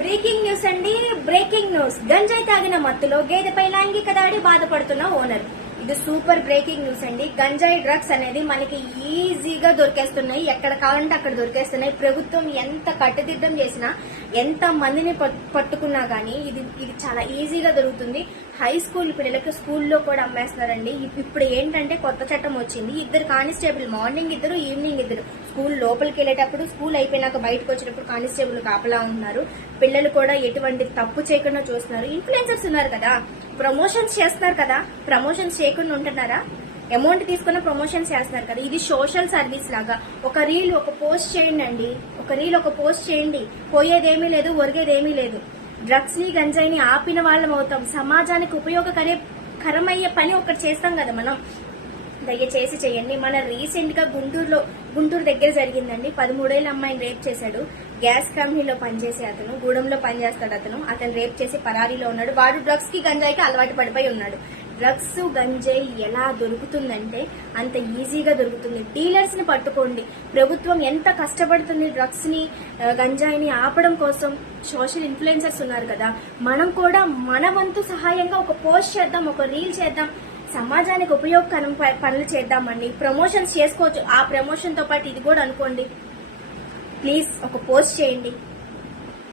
Breaking news అండి. Breaking news. గంజాయి తాగిన మత్తులో గేదెపై లైంగిక దాడి బాధపడుతున్న ఓనర్. ఇది సూపర్ బ్రేకింగ్ న్యూస్ అండి. గంజాయి డ్రగ్స్ అనేది మనకి ఈజీగా దొరికేస్తున్నాయి. ఎక్కడ కావాలంటే అక్కడ దొరికేస్తున్నాయి. ప్రభుత్వం ఎంత కట్టుదిద్దం చేసినా ఎంత మందిని పట్టుకున్నా కానీ ఇది ఇది చాలా ఈజీగా దొరుకుతుంది. హై స్కూల్ పిల్లలకి స్కూల్లో కూడా అమ్మేస్తున్నారండి. ఇప్పుడు ఏంటంటే కొత్త చట్టం వచ్చింది. ఇద్దరు కానిస్టేబుల్ మార్నింగ్ ఇద్దరు ఈవినింగ్ ఇద్దరు. స్కూల్ లోపలికి వెళ్ళేటప్పుడు స్కూల్ అయిపోయినాక బయటకు వచ్చేటప్పుడు కానిస్టేబుల్ కాపలా ఉంటున్నారు పిల్లలు కూడా ఎటువంటి తప్పు చేయకుండా చూస్తున్నారు. ఇన్ఫ్లుయెన్సర్స్ ఉన్నారు కదా. ప్రమోషన్స్ చేస్తున్నారు కదా ప్రమోషన్స్ చేయకుండా ఉంటున్నారా? అమౌంట్ తీసుకున్న ప్రమోషన్స్ చేస్తున్నారు కదా ఇది సోషల్ సర్వీస్ లాగా. ఒక రీల్ ఒక పోస్ట్ చేయండి అండి. ఒక రీల్ ఒక పోస్ట్ చేయండి. పోయేదేమీ లేదు ఒరిగేదేమీ లేదు. డ్రగ్స్ని గంజాయిని ఆపిన వాళ్ళం అవుతాం. సమాజానికి ఉపయోగకరే కరమయ్యే పని ఒకటి చేస్తాం కదా మనం. దయచేసి చేయండి. మన రీసెంట్గా గుంటూరులో గుంటూరు దగ్గర జరిగిందండి. పదమూడేళ్ళ అమ్మాయిని రేప్ చేశాడు. గ్యాస్ కంపెనీలో పనిచేసే అతను గూడెంలో పనిచేస్తాడు అతను. అతను రేప్ చేసి పరారీలో ఉన్నాడు. వాడు డ్రగ్స్కి గంజాయికి అలవాటు పడిపోయి ఉన్నాడు. డ్రగ్స్ గంజాయి ఎలా దొరుకుతుందంటే అంత ఈజీగా దొరుకుతుంది. డీలర్స్ని పట్టుకోండి. ప్రభుత్వం ఎంత కష్టపడుతుంది డ్రగ్స్ని గంజాయిని ఆపడం కోసం. సోషల్ ఇన్ఫ్లుయెన్సర్స్ ఉన్నారు కదా. మనం కూడా మన వంతు సహాయంగా ఒక పోస్ట్ చేద్దాం ఒక రీల్ చేద్దాం. సమాజానికి ఉపయోగకరం ప- పనులు చేద్దామండి. ప్రమోషన్స్ చేసుకోవచ్చు. ఆ ప్రమోషన్తో పాటు ఇది కూడా అనుకోండి. ప్లీజ్ ఒక పోస్ట్ చేయండి.